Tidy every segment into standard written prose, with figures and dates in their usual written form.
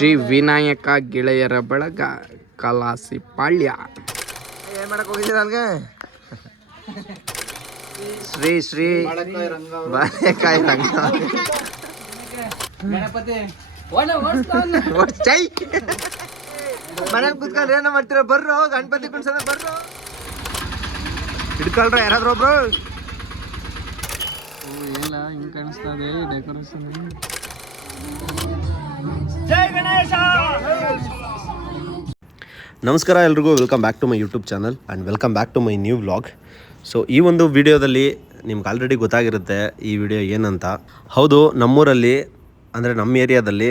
ಶ್ರೀ ವಿನಾಯಕ ಗೆಳೆಯರ ಬಳಗ ಕಲಾಸಿಪಾಳ್ಯ. ಏನ್ ಮಾಡಕ್ ಹೋಗಿದ್ದೀರ ಅಲ್ಗೆ? ಶ್ರೀ ಶ್ರೀ ಬಾಳೆಕಾಯಿ ರಂಗ ಚೈ ಮನೇಲಿ ಕುತ್ಕೊಂಡ್ರೆ ಏನೋ ಮಾಡ್ತೀರ? ಬರ್ರು ಗಣಪತಿ ಕುಣ್ಸದ ಬರ್ರು, ಹಿಡ್ಕೊಳ್ರ ಯಾರಾದ್ರೂ ಒಬ್ರು. ಎಲ್ಲ ಹಿಂಗ್ ಕಾಣಿಸ್ತಾ ಇದೆ ಡೆಕೋರೇಷನ್. ನಮಸ್ಕಾರ ಎಲ್ರಿಗೂ, welcome back to my YouTube channel and welcome back to my new vlog. So ಈ ಒಂದು ವಿಡಿಯೋದಲ್ಲಿ ನಿಮ್ಗೆ ಆಲ್ರೆಡಿ ಗೊತ್ತಾಗಿರುತ್ತೆ ಈ ವಿಡಿಯೋ ಏನಂತ. ಹೌದು, ನಮ್ಮೂರಲ್ಲಿ ಅಂದರೆ ನಮ್ಮ ಏರಿಯಾದಲ್ಲಿ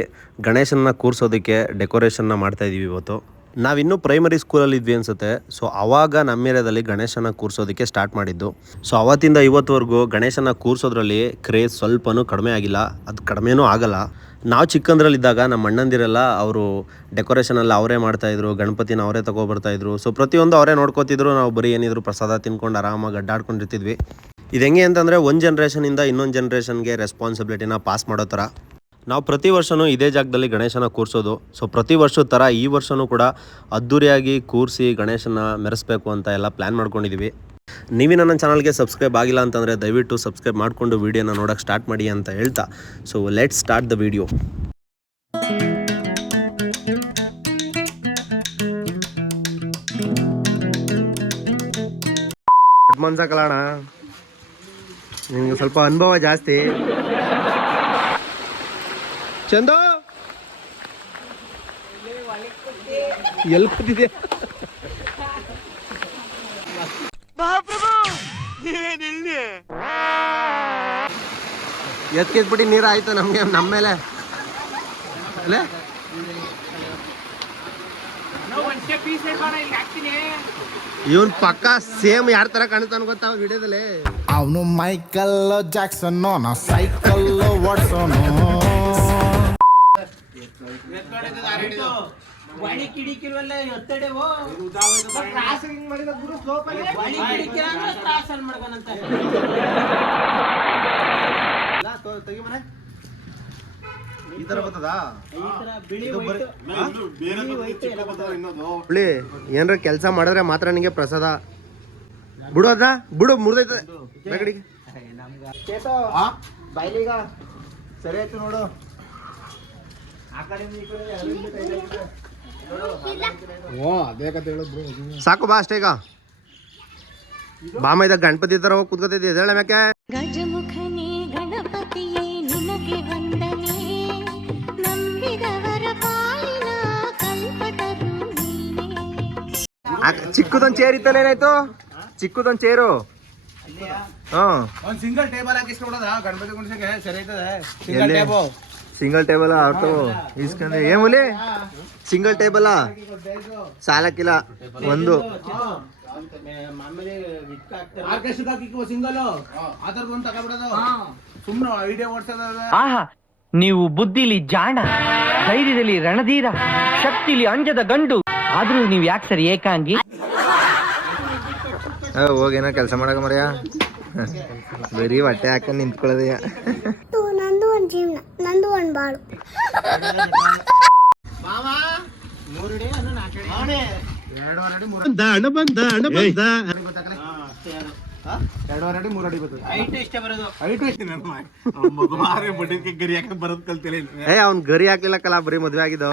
ಗಣೇಶನ ಕೂರಿಸೋದಕ್ಕೆ ಡೆಕೋರೇಷನ್ನ ಮಾಡ್ತಾಯಿದ್ದೀವಿ ಇವತ್ತು. ನಾವಿನ್ನೂ ಪ್ರೈಮರಿ ಸ್ಕೂಲಲ್ಲಿ ಇದ್ವಿ ಅನಿಸುತ್ತೆ. ಸೊ ಆವಾಗ ನಮ್ಮ ಏರಿಯಾದಲ್ಲಿ ಗಣೇಶನ ಕೂರಿಸೋದಕ್ಕೆ ಸ್ಟಾರ್ಟ್ ಮಾಡಿದ್ದು. ಸೊ ಅವತ್ತಿಂದ ಇವತ್ತುವರೆಗೂ ಗಣೇಶನ ಕೂರಿಸೋದ್ರಲ್ಲಿ ಕ್ರೇಜ್ ಸ್ವಲ್ಪನೂ ಕಡಿಮೆ ಆಗಿಲ್ಲ, ಅದು ಕಡಿಮೆನೂ ಆಗಲ್ಲ. ನಾವು ಚಿಕ್ಕಂದ್ರಲ್ಲಿದ್ದಾಗ ನಮ್ಮ ಅಣ್ಣಂದಿರೆಲ್ಲ ಅವರು ಡೆಕೋರೇಷನೆಲ್ಲ ಅವರೇ ಮಾಡ್ತಾಯಿದ್ರು, ಗಣಪತಿನ ಅವರೇ ತೊಗೊಬರ್ತಾಯಿದ್ರು. ಸೊ ಪ್ರತಿಯೊಂದು ಅವರೇ ನೋಡ್ಕೋತಿದ್ರು, ನಾವು ಬರೀ ಏನಿದ್ರು ಪ್ರಸಾದ ತಿನ್ಕೊಂಡು ಆರಾಮಾಗಿ ಅಡ್ಡಾಡ್ಕೊಂಡಿರ್ತಿದ್ವಿ. ಇದು ಹೆಂಗೆ ಅಂತಂದರೆ ಒಂದು ಜನ್ರೇಷನಿಂದ ಇನ್ನೊಂದು ಜನ್ರೇಷನ್ಗೆ ರೆಸ್ಪಾನ್ಸಿಬಿಲಿಟಿನ ಪಾಸ್ ಮಾಡೋ ಥರ ನಾವು ಪ್ರತಿ ವರ್ಷವೂ ಇದೇ ಜಾಗದಲ್ಲಿ ಗಣೇಶನ ಕೂರಿಸೋದು. ಸೊ ಪ್ರತಿ ವರ್ಷದ ಥರ ಈ ವರ್ಷವೂ ಕೂಡ ಅದ್ದೂರಿಯಾಗಿ ಕೂರಿಸಿ ಗಣೇಶನ ಮೆರೆಸ್ಬೇಕು ಅಂತ ಎಲ್ಲ ಪ್ಲ್ಯಾನ್ ಮಾಡ್ಕೊಂಡಿದ್ದೀವಿ. ನೀವಿನ ನನ್ನ ಚಾನಲ್ಗೆ ಸಬ್ಸ್ಕ್ರೈಬ್ ಆಗಿಲ್ಲ ಅಂತಂದರೆ ದಯವಿಟ್ಟು ಸಬ್ಸ್ಕ್ರೈಬ್ ಮಾಡಿಕೊಂಡು ವೀಡಿಯೋನ ನೋಡೋಕ್ಕೆ ಸ್ಟಾರ್ಟ್ ಮಾಡಿ ಅಂತ ಹೇಳ್ತಾ, so let's start the video. ಮನ್ಸಕಲಣ ನಿಮ್ಗೆ ಸ್ವಲ್ಪ ಅನುಭವ ಜಾಸ್ತಿ. ಚಂದು ಎಲ್ಲಿ ಕೂತಿದೆ? ಎತ್ಕಿದ್ಬಿಟ್ಟು ನೀರು ಆಯ್ತು ನಮ್ಗೆ, ನಮ್ಮ ಮೇಲೆ ಅಲ್ಲೇ ಇವನ್ ಪಕ್ಕ ಸೇಮ್ ಯಾರ ತರ ಕಾಣ್ತಾನ ಗೊತ್ತಾ ವಿಡಿಯೋದಲ್ಲಿ? ಅವನು ಮೈಕಲ್ ಜಾಕ್ಸನ್, ನಾ ಸೈಕಲ್ ಓಡಿಸೋನು. ಈ ತರ ಬರ್ತದಾ? ಏನ್ರ ಕೆಲಸ ಮಾಡಿದ್ರೆ ಮಾತ್ರ ನಿಂಗೆ ಪ್ರಸಾದ. ಬಿಡೋದ ಬಿಡು, ಮುರಿದೈತದೆ ಬೇಗಡಿಗೆ. ಬಾಯ್ಲಿಗ ಸರಿ ಆಯ್ತು ನೋಡು. ಸಾಕು ಬಾ ಅಷ್ಟೇ. ಈಗ ಬಾಮ ಇದ್ದಾಗ ಗಣಪತಿ ತರ ಹೋಗಿ ಕುತ್ಕೋತೈತಿ, ಎದ್ದೇಳ ಮ್ಯಾಕೆ. ಗಜಮುಖನೇ ಗಣಪತಿಯೇ ನಿನಗೆ ವಂದನೆ, ನಂಬಿದವರ ಪಾಲಿನ ಕಲ್ಪತರು ನೀನೇ. ಚಿಕ್ಕದೊಂದು ಚೇರ್ ಇತ್ತಲ್ಲ, ಏನಾಯ್ತು? ಚಿಕ್ಕದೊಂದು ಚೇರು. ಒಂದ್ ಸಿಂಗಲ್ ಟೇಬಲ್ ಹಾಕಿಸ್ಕೊಡೋದ ಗಣಪತಿ ಕುಣಿಸಕ್ಕೆ ಸರಿ ಆಯ್ತದೆ. Single table, single table auto ಇಸ್ಕೊಂಡೆ. ಏನ್ ಮೂಲಿ ಸಿಂಗಲ್ ಟೇಬಲ್ ಸಾಲಕ್ಕಿಲ್ಲ ಒಂದು. ಆಹಾ, ನೀವು ಬುದ್ಧಿಲಿ ಜಾಣ, ಧೈರ್ಯದಲ್ಲಿ ರಣಧೀರ, ಶಕ್ತಿಲಿ ಅಂಜದ ಗಂಡು. ಆದ್ರೂ ನೀವು ಯಾಕೆ ಸರ್ ಏಕಾಂಗಿ? ಹೋಗೇನೋ ಕೆಲಸ ಮಾಡಕ ಮರ್ಯ, ಬರೀ ಹೊಟ್ಟೆ ಹಾಕೊಂಡು ನಿಂತ್ಕೊಳ್ಳೋದಯ್ಯ. ನಂದು ಒಂದು ಜೀವನ, ನಂದು ಒಂದು ಬಾಳು. ಅವ್ನ್ ಗರಿ ಹಾಕ್ಲಿಲ್ಲ ಕಲ, ಬರೀ ಮದ್ವೆ ಆಗಿದ್ದು.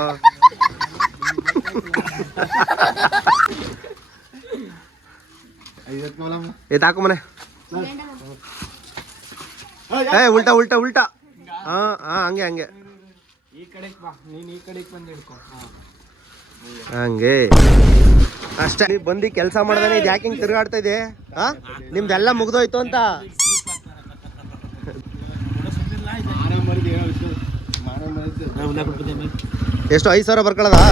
ತಾಕು ಮನೆ ಉಲ್ಟಾ ಉಲ್ಟಾ ಉಲ್ಟಾ. ಹಾ ಹಂಗೆ ಹಂಗೆ ಹಂಗೆ ಅಷ್ಟೇ. ಬಂದು ಕೆಲಸ ಮಾಡ್ದಾನೆ ಇದು ಯಾಕೆ ಹಿಂಗೆ ತಿರುಗಾಡ್ತಾ ಇದೆ? ನಿಮ್ದೆಲ್ಲ ಮುಗ್ದೋಯ್ತು ಅಂತ. ಎಷ್ಟು 5,000 ಬರ್ಕೊಳ್ಳೋದಾ?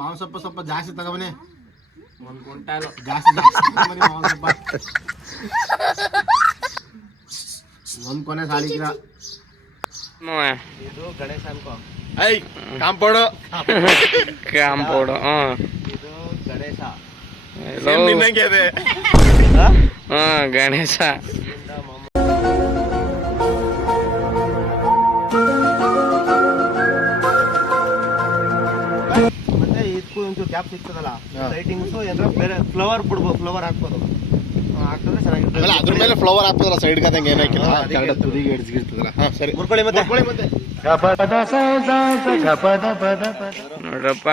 ಮಾಂಸ ಸ್ವಲ್ಪ ಜಾಸ್ತಿ ತಗೋಬನ್ನಿ, ಒಂದು ಕ್ವಿಂಟಾಲು ಜಾಸ್ತಿ ಒಂದ್ ಕೊನೆ ಸಾಲಿಗಿಲ್ಲ. ಇದು ಗಣೇಶ ಅನ್ಕೋ. Compound compound. ಇದು ಗಣೇಶ. ಗಣೇಶ. ಗ್ಯಾಪ್ ಸಿಗ್ತದಲ್ಲ ಲೈಟಿಂಗ್ಸ್ ಏನಾರ ಬೇರೆ ಫ್ಲವರ್ ಬಿಡ್ಬೋದು, ಫ್ಲವರ್ ಹಾಕ್ಬೋದು. ಹಾಕಿದ್ರೆ ಚೆನ್ನಾಗಿರ್ತದೆ. ಅದ್ರ ಮೇಲೆ ಫ್ಲವರ್ ಹಾಕ್ತದಲ್ಲ ಸೈಡ್ಗೆ ಅದಂಗೆ ಏನಾಕಿಲ್ಲ ತುದಿಗೆ ಹಿಡಿಸಿರ್ತದಲ್ಲ. ಹಾ ಸರಿ, ಮುರ್ಕೊಳ್ಳಿ ಮತ್ತೆ. ನೋಡ್ರಪ್ಪ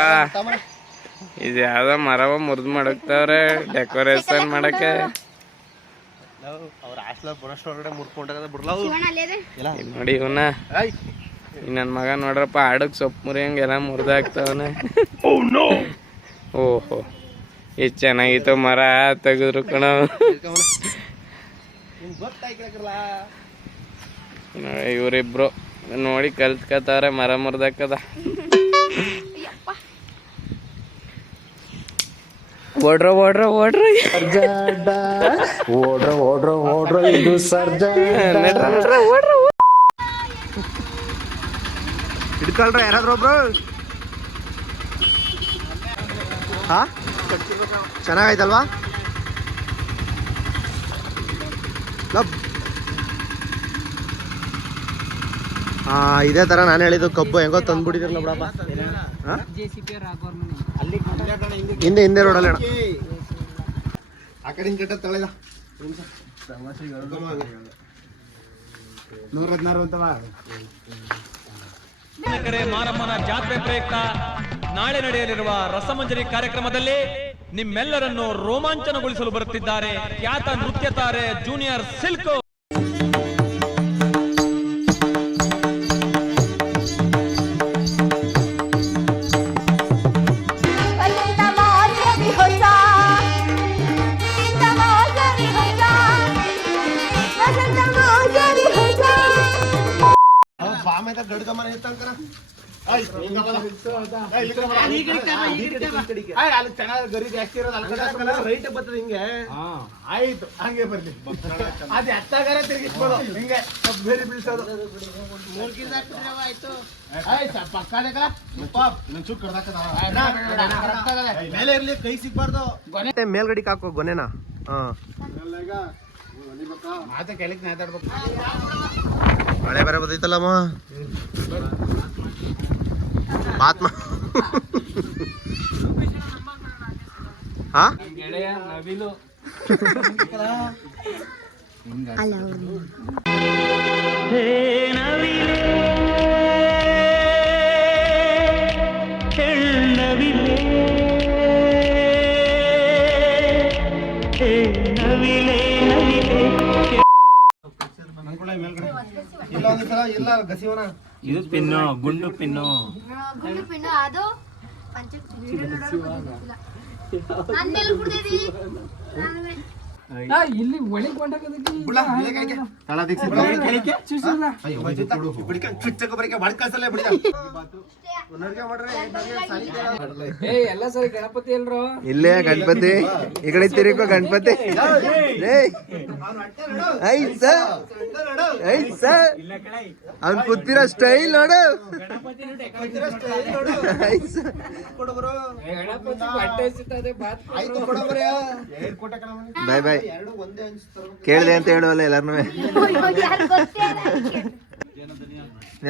ಇದು ಯಾವ್ದೋ ಮರವ ಮುರಿದು ಮಾಡಕ್ತಾವ್ರೆ ಡೆಕೋರೇಷನ್ ಮಾಡಕ್ಕೆ. ಅವ್ರ ಹಾಸ್ಟೆಲ್ ಬರೋಷ್ಟೊಳಗಡೆ ಮುರ್ಕೊಂಡಾಗ ಬಿಡ್ಲ ಇದ್ ನೋಡಿ ಇವನ್ನ ನನ್ ಮಗ ನೋಡ್ರಪ್ಪ ಆಡಕ್ ಸೊಪ್ಪು ಮುರಿಯಂಗ್ ಎಲ್ಲ ಮುರಿದಾಕ್ತಾವನೆ. ಓಹೋ ಎಷ್ಟ್ ಚೆನ್ನಾಗಿತ್ತು ಮರ ತೆಗೆದ್ರು ಕಣ. ಇವ್ರಿಬ್ರು ನೋಡಿ ಕಲ್ತ್ಕತಾವ್ರೆ ಮರ ಮುರಿದಾಕದ. ಓಡ್ರ ಓಡ್ರ ಓಡ್ರ ಓಡ್ರ ಓಡ್ರ ಓಡ್ರ ಇದು ಸರ್ಜಾ. ಓಡ್ರ. ಹಿಡ್ಕೊಳ್ರ ಯಾರಾದ್ರೂ ಒಬ್ರು. ಹಾ ಚೆನ್ನಾಗೈತಲ್ವಾ? ಇದೇ ತರ ನಾನು ಹೇಳಿದ್ದು ಕಬ್ಬು ಹೆಂಗೋ ತಂದ್ಬಿಟ್ಟಿದ್ರಲ್ಲ ಬಿಡಪ್ಪ. ಹಿಂದೆ ಹಿಂದೆ ರೋಡಲ್ಲಿ ಆ ಕಡೆ ಕೆಟ್ಟ ತಳೆದ 116 ಅಂತವ. ಮಾರಮ್ಮನ ಜಾತ್ರೆ ಪ್ರಯುಕ್ತ ನಾಳೆ ನಡೆಯಲಿರುವ ರಸಮಂಜರಿ ಕಾರ್ಯಕ್ರಮದಲ್ಲಿ ನಿಮ್ಮೆಲ್ಲರನ್ನು ರೋಮಾಂಚನಗೊಳಿಸಲು ಬರುತ್ತಿದ್ದಾರೆ ಖ್ಯಾತ ನೃತ್ಯ ತಾರೆ ಜೂನಿಯರ್ ಸಿಲ್ಕ್. ಗರಿ ಜಾಸ್ತಿ ಇರೋದು ರೈಟ್ ಬರ್ತದೆ ಹಿಂಗೆ. ಆಯ್ತು ಹಂಗೆ ಬರ್ಲಿ. ಅದು ಎತ್ತಾಗಾರ ತಿರುಗಿಸ್ಬೋದು ಹಿಂಗೆ ಬೇರೆ ಬೀಳ್ಸೋದು. ಮೇಲೆ ಇರ್ಲಿ, ಕೈ ಸಿಗ್ಬಾರ್ದು. ಮೇಲ್ಗಡಿಗೆ ಹಾಕೋ ಗೊನೆನ. ಮಾತ ಕೆಳಗೆ ಮಾತಾಡ್ಬೇಕು. ಮಳೆ ಬೇರೆ ಬರ್ತೈತಲ್ಲಮ್ಮ. ಮಾತ್ಮ ಹಾ ನವಿಲು ಇಲ್ಲ ಗಸಿವನ. ಇದು ಪಿನ್ನು, ಗುಂಡು ಪಿನ್ನು. ಅದು ಇಲ್ಲಿ ಒಳಗೆ ಎಲ್ಲ ಸರಿ ಗಣಪತಿ ಎಲ್ರು ಇಲ್ಲೇ ಗಣಪತಿ. ಈ ಕಡೆ ತಿರುಗೋ ಗಣಪತಿ. ಅವ್ನ್ ಕೂತಿರೋ ಸ್ಟೈಲ್ ನೋಡು. ಬಾಯ್ ಬಾಯ್. ಕೇಳಿದೆ ಅಂತ ಹೇಳುವಲ್ಲ ಎಲ್ಲಾರ್ನು.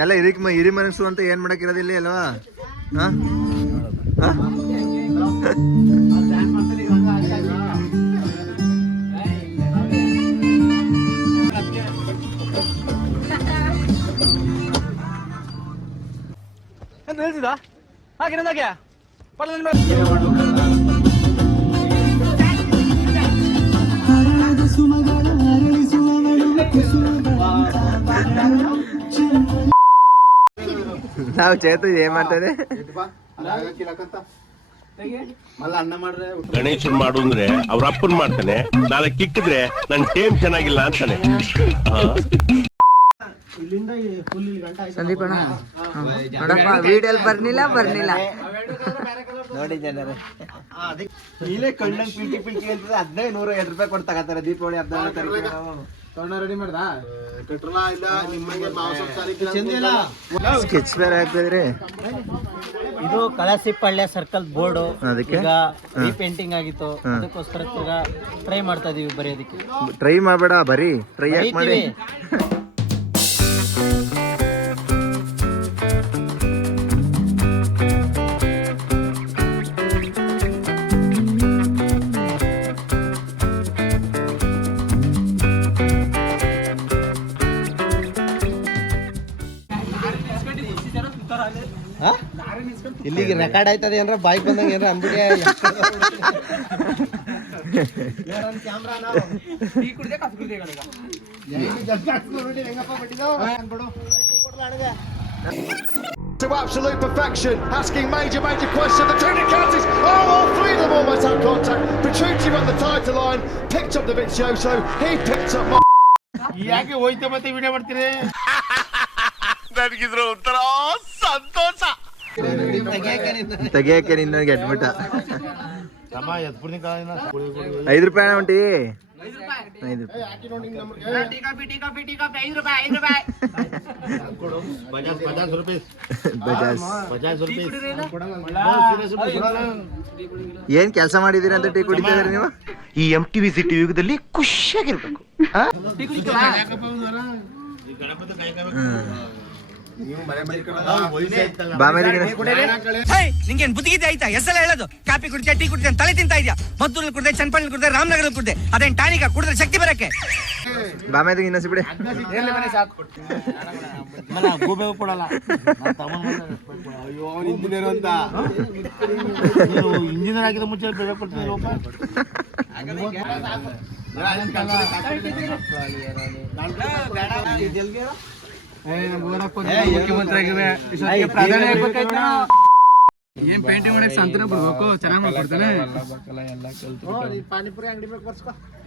ಎಲ್ಲ ಹಿರಿ ಮನಸ್ಸು ಅಂತ ಏನ್ ಮಾಡಕ್ಕಿರೋದಿಲ್ಲ ಅಲ್ವಾ? ನಿಲ್ಸಿದ ಹಾಗೆ ನಾವು ಚೇತು ಏನ್ ಮಾಡ್ತದೆ? ಗಣೇಶನ್ ಮಾಡು ಅಂದ್ರೆ ಅವ್ರ ಅಪ್ಪನ್ ಮಾಡ್ತಾನೆ, ನಾಳೆ ಕಿಕ್ಕಿದ್ರೆ ನನ್ ಟೇಮ್ ಚೆನ್ನಾಗಿಲ್ಲ ಅಂತಾನೆ. ಸಂದೀಪಣ್ಣ ನೋಡಪ್ಪ ವಿಡಿಯೋಲ್ ಬರ್ನಿಲ್ಲ ನೋಡಿ ಜನರೇ, ಇಲ್ಲೇ ಕಣ್ಣಂಗ್ ಪಿಲ್ಟಿ ಪಿಲ್ಟಿ ಅಂತದೆ. 1502 ರೂಪಾಯಿ ಕೊಟ್ಟು ತಗೋತಾರೆ ದೀಪಾವಳಿ 14 ತಾರೀಕಿಗೆ. ರೆಡಿ ಮಾಡ್ದ ಸ್ಕೆಚ್ ಬೇರೆ ಹಾಕ್ತಿದ್ರಿ. ಇದು ಕಳಸಿಪಳ್ಳಿ ಸರ್ಕಲ್ ಬೋರ್ಡು. ಅದಕ್ಕೆ ಈಗ ರೀಪೇಂಟಿಂಗ್ ಆಗಿತ್ತು, ಅದಕ್ಕೋಸ್ಕರ ಟ್ರೈ ಮಾಡ್ತಾ ಇದೀವಿ ಬರೆಯೋದಕ್ಕೆ. ಟ್ರೈ ಮಾಡಬೇಡ, ಬರೀ ಟ್ರೈ ಯಾಕೆ ಮಾಡಿ. ಇಲ್ಲಿಗೆ ರೆಕಾರ್ಡ್ ಆಯ್ತದೆ ಏನ್ರ ಬಾಯ್ ಬಂದಂಗೆ ಏನ್ರ ಅಂದ್ಬಿಟ್ಟೆ To absolute perfection, asking major questions. The two countries, all three of them almost had contact. Petrucci on the title line, picked up the Vizioso, he picked up. ಯಾಕೆ ಹೋಯ್ತಾ ಮತ್ತೆ ವಿಡಿಯೋ ಮಾಡ್ತೀರಿ? ನನಗಿದ್ರ ಒಂಥರ ಸಂತೋಷ. ತೆಗಿಯಕ್ಕೆ ನಿನ್ನ ಗೆಟ್ಬಿಟ್ಟ. ತಮ್ಮ ಎತ್ಬಿಡ್ತೀನಿ ಕಾಲಿನ. 5 ರೂಪಾಯಿ ಹೊಂಟಿ 5 ಏನ್ ಕೆಲಸ ಮಾಡಿದೀರಿ ಅಂತ ಟೀ ಕುಡಿತಾ ಇದ್ರಿ ನೀವು? ಈ MTV ಸಿಟಿ ಯುಗದಲ್ಲಿ ಖುಷಿಯಾಗಿರ್ಬೇಕು. ನಿಂಗೇನ್ ಬುದ್ಧಿಗಿದೆ ಆಯ್ತಾ? ಹೆಸರೆಲ್ಲ ಹೇಳೋದು. ಕಾಪಿ ಕುಡಿದ್ಯಾ, ಟೀ ಕುಡಿದ್ಯಾ, ತಲೆ ತಿಂತಾ ಇದ್ಯಾ? ಮದ್ದೂರಲ್ಲಿ ಕುಡ್ದೆ, ಚನ್ನಪಳ್ಳಿ ಕುಡ್ದೆ, ರಾಮನಗರ ಕುಡ್ದೆ, ಅದೇನ್ ಟಾನಿಕ ಕುಡಿದ್ರೆ ಶಕ್ತಿ ಬರಕ್ಕೆ? ಬಾಮೇದಿಗೆ ಇನ್ನೊಸಿ ಬಿಡಿ. ಗೋಬೆ ಕೊಡಲ್ಲ. ಅಯ್ಯೋ ಇಂಜಿನಿಯರ್ ಅಂತ ಇಂಜಿನಿಯರ್ ಆಗಿದ ಮುಂಚೆ ಬೇಗ ಕೊಡ್ತೀನಿ. ಏನ್ ಪೇಂಟಿಂಗ್ ಮಾಡಕ್ ಸಂತನ ಬಿಡ್ಬೇಕು, ಚೆನ್ನಾಗ್ ಮಾಡ್ಕೊಡ್ತಾನೆ.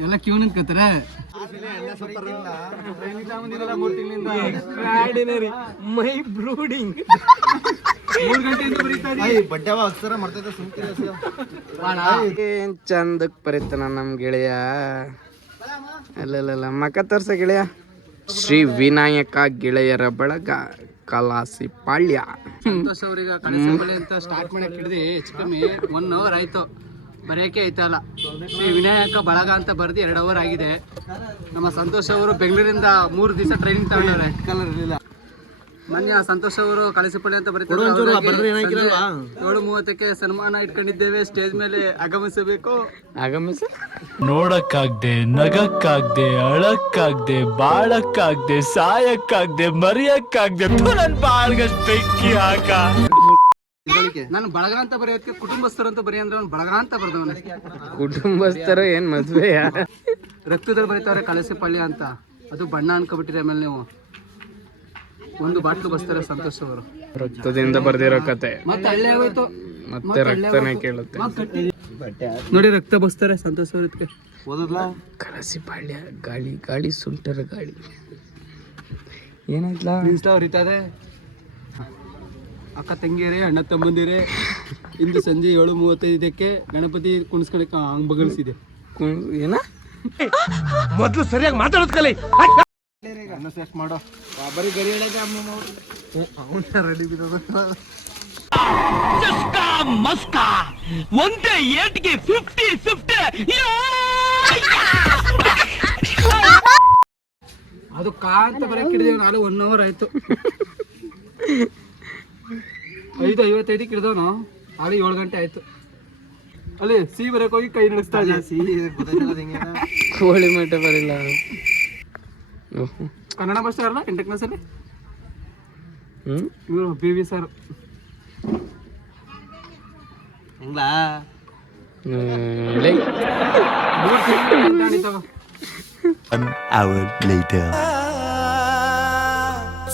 ಎಲ್ಲ ಕ್ಯೂ ನಿಂತ್ಕೊತಾರೆ. ಮೈ ಬ್ರೂಡಿಂಗ್ 3 ಗಂಟೆಯಿಂದ ಏನ್ ಚಂದಕ್ ಬರೀತಾನ ನಮ್ ಗೆಳೆಯ. ಅಲ್ಲಲ್ಲ ಮಕ ತೋರ್ಸ ಗೆಳೆಯ. ಶ್ರೀ ವಿನಾಯಕ ಗೆಳೆಯರ ಬಳಗ ಕಲಾಸಿ ಪಾಳ್ಯ. ಸಂತೋಷ್ ಅವ್ರಿಗೆ ಕಳಸಂಬಳಿ ಅಂತ ಸ್ಟಾರ್ಟ್ ಮಾಡಕ್ ಹಿಡಿದು ಹೆಚ್ಚು ಕಮ್ಮಿ 1 ಅವರ್ ಆಯ್ತು, ಬರೆಯಕ್ಕೆ ಐತಲ್ಲ. ಶ್ರೀ ವಿನಾಯಕ ಬಳಗ ಅಂತ ಬರ್ದು 2 ಅವರ್ ಆಗಿದೆ. ನಮ್ಮ ಸಂತೋಷ್ ಅವರು ಬೆಂಗಳೂರಿಂದ 3 ದಿವಸ ಟ್ರೈನಿಂಗ್ ತಗೊಂಡವ್ರೆ. ಮೊನ್ನೆ ಸಂತೋಷ್ ಅವರು ಕಳಸಿಪಳ್ಳಿ ಅಂತ ಬರೀತಾರೆ. 7:30ಕ್ಕೆ ಸನ್ಮಾನ ಇಟ್ಕೊಂಡಿದ್ದೇವೆ. ಸ್ಟೇಜ್ ಮೇಲೆ ಆಗಮಿಸಬೇಕು. ನೋಡಕ್ಕಾಗ್ದೆ, ನಗಕ್ಕಾಗ್ದೆ, ಅಳಕ್ಕಾಗ್ದೆ, ಬಾಳಕ್ಕಾಗ್ದೆ, ಸಾಯಕ್ಕಾಗ್ದೆ, ಮರಿಯಕ್ಕಾಗ್ದೆ, ನನ್ ಬಾಳ್ಗಷ್ಟು ಬೆಂಕಿ ಹಾಕ. ನಾನು ಬಳಗ ಅಂತ ಬರೆಯೋದಕ್ಕೆ ಕುಟುಂಬಸ್ಥರು ಅಂತ ಬರೀ ಅಂದ್ರೆ ಅವ್ನು ಬಳಗ ಅಂತ ಬರ್ದವನ. ಕುಟುಂಬಸ್ಥರು ಏನ್ ಮದ್ವೆ ರಕ್ತದಲ್ಲಿ ಬರೀತಾರೆ ಕಳಸಿಪಳ್ಳಿ ಅಂತ. ಅದು ಬಣ್ಣ ಅನ್ಕೊಬಿಟ್ಟಿರಿ. ಆಮೇಲೆ ನೀವು 1 ಬಾಟ್ಲು ಬಸ್ತಾರೆ ಸಂತೋಷ್ ಅವರು. ರಕ್ತದಿಂದ ಬರ್ದಿರೋ ಕತೆ ಮತ್ತೆ ಹಳ್ಳಿ ಆಗೋಯ್ತು. ಮತ್ತೆ ರಕ್ತನೇ ಕೇಳುತ್ತೆ ನೋಡಿ. ರಕ್ತ ಬಸ್ತಾರೆ ಸಂತೋಷ್ ಅವ್ರ ಇದಕ್ಕೆ. ಕಳಸಿಪಾಳ್ಯ ಗಾಳಿ ಗಾಳಿ ಸುಂಟರ ಗಾಳಿ ಏನಾಯ್ತಲ್ಲ ಹೊರಿತದೆ. ಅಕ್ಕ ತಂಗಿಯರೇ, ಅಣ್ಣ ತಮ್ಮಂದಿರೇ, ಇಂದು ಸಂಜೆ 7:35ಕ್ಕೆ ಗಣಪತಿ ಕುಣಿಸ್ಕೊಳಕ್ಕೆ ಹಂಗ್ ಬಗಳಿಸಿದೆ. ಏನ ಮೊದ್ಲು ಸರಿಯಾಗಿ ಮಾತಾಡೋದ್ ಕಲಿ. ಮಾಡೋ ಬರೀ ಗರಿ ಹೇಳಕ್ಕೆ ರೆಡಿ ಮಸ್ಕಾ ಒಂದೇ ಏಟ್ಗೆ 50 ಅದು ಕಾ ಅಂತ ಬರಕ್ಕೆ ಹಿಡಿದೇವ್. ನಾಳೆ 1 ಅವರ್ ಆಯ್ತು. 5:55ಕ್ಕೆ ಹಿಡಿದವನು. ನಾಳೆ 7 ಗಂಟೆ ಆಯ್ತು. ಅಲ್ಲಿ ಸಿ ಬರಕ್ ಹೋಗಿ ಕೈ ನಡೆಸ್ತಾ ಇದ್ದೆ. ಕೋಳಿ ಮಟ್ಟ ಬರಿಲ್ಲ. ಕನ್ನಡ ಮಾಸ್ಟರ್ ಅಲ್ಲ 8ನೇ ಕ್ಲಾಸಲ್ಲಿ. ಇವರು BV ಸರ್.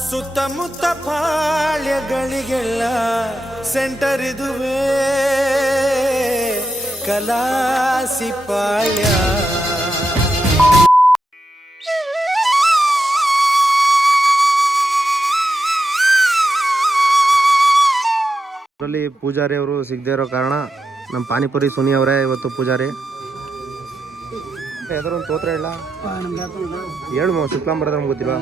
ಸುತ್ತಮುತ್ತ ಪಾಳ್ಯಗಳಿಗೆಲ್ಲ ಸೆಂಟರ್ ಇದುವೇ ಕಲಾಸಿ ಪಾಳ್ಯ. ಅದರಲ್ಲಿ ಪೂಜಾರಿ ಅವರು ಸಿಗದೇ ಇರೋ ಕಾರಣ ನಮ್ಮ ಪಾನಿಪುರಿ ಸುನಿ ಅವರೇ ಇವತ್ತು ಪೂಜಾರಿ. ಯಾವ್ದಾರು ಒಂದು ತೋತ್ರ ಇಲ್ಲ ಹೇಳು ಶುಕ್ಲಾಂ ಬರೋದು ನಮ್ಗೆ ಗೊತ್ತಿಲ್ಲ.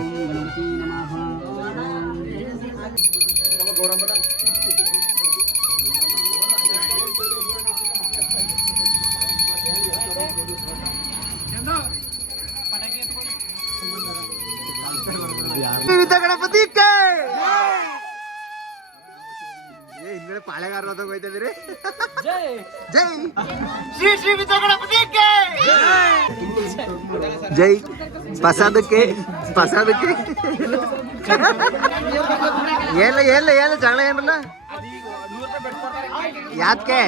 ಗಣಪತಿ ಹಿಂದ್ಗಡೆ ಪಾಳೆಗಾರ ಹೋಗ್ತಾ ಇದೀರಿ. ಜೈ ಶ್ರೀ ಶ್ರೀ ಗಣಪತಿ ಜೈ. ಪ್ರಸಾದಕ್ಕೆ ಏನ ಜಗಳ ಏನಲ್ಲ. ಯಾಕೆ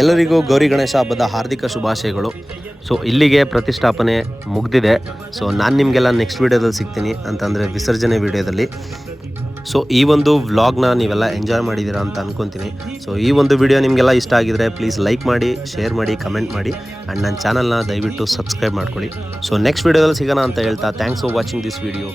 ಎಲ್ಲರಿಗೂ ಗೌರಿ ಗಣೇಶ ಹಬ್ಬದ ಹಾರ್ದಿಕ ಶುಭಾಶಯಗಳು. ಸೊ ಇಲ್ಲಿಗೆ ಪ್ರತಿಷ್ಠಾಪನೆ ಮುಗ್ದಿದೆ. ಸೊ ನಾನು ನಿಮಗೆಲ್ಲ ನೆಕ್ಸ್ಟ್ ವೀಡಿಯೋದಲ್ಲಿ ಸಿಗ್ತೀನಿ, ಅಂತಂದರೆ ವಿಸರ್ಜನೆ ವೀಡಿಯೋದಲ್ಲಿ. ಸೊ ಈ ಒಂದು ವ್ಲಾಗ್ನ ನೀವೆಲ್ಲ ಎಂಜಾಯ್ ಮಾಡಿದ್ದೀರಾ ಅಂತ ಅಂದ್ಕೊತೀನಿ. ಸೊ ಈ ಒಂದು ವಿಡಿಯೋ ನಿಮಗೆಲ್ಲ ಇಷ್ಟ ಆಗಿದರೆ ಪ್ಲೀಸ್ ಲೈಕ್ ಮಾಡಿ, ಶೇರ್ ಮಾಡಿ, ಕಮೆಂಟ್ ಮಾಡಿ ಆ್ಯಂಡ್ ನನ್ನ ಚಾನಲ್ನ ದಯವಿಟ್ಟು ಸಬ್ಸ್ಕ್ರೈಬ್ ಮಾಡ್ಕೊಳ್ಳಿ. ಸೊ ನೆಕ್ಸ್ಟ್ ವೀಡಿಯೋದಲ್ಲಿ ಸಿಗೋಣ ಅಂತ ಹೇಳ್ತಾ thanks for watching this video.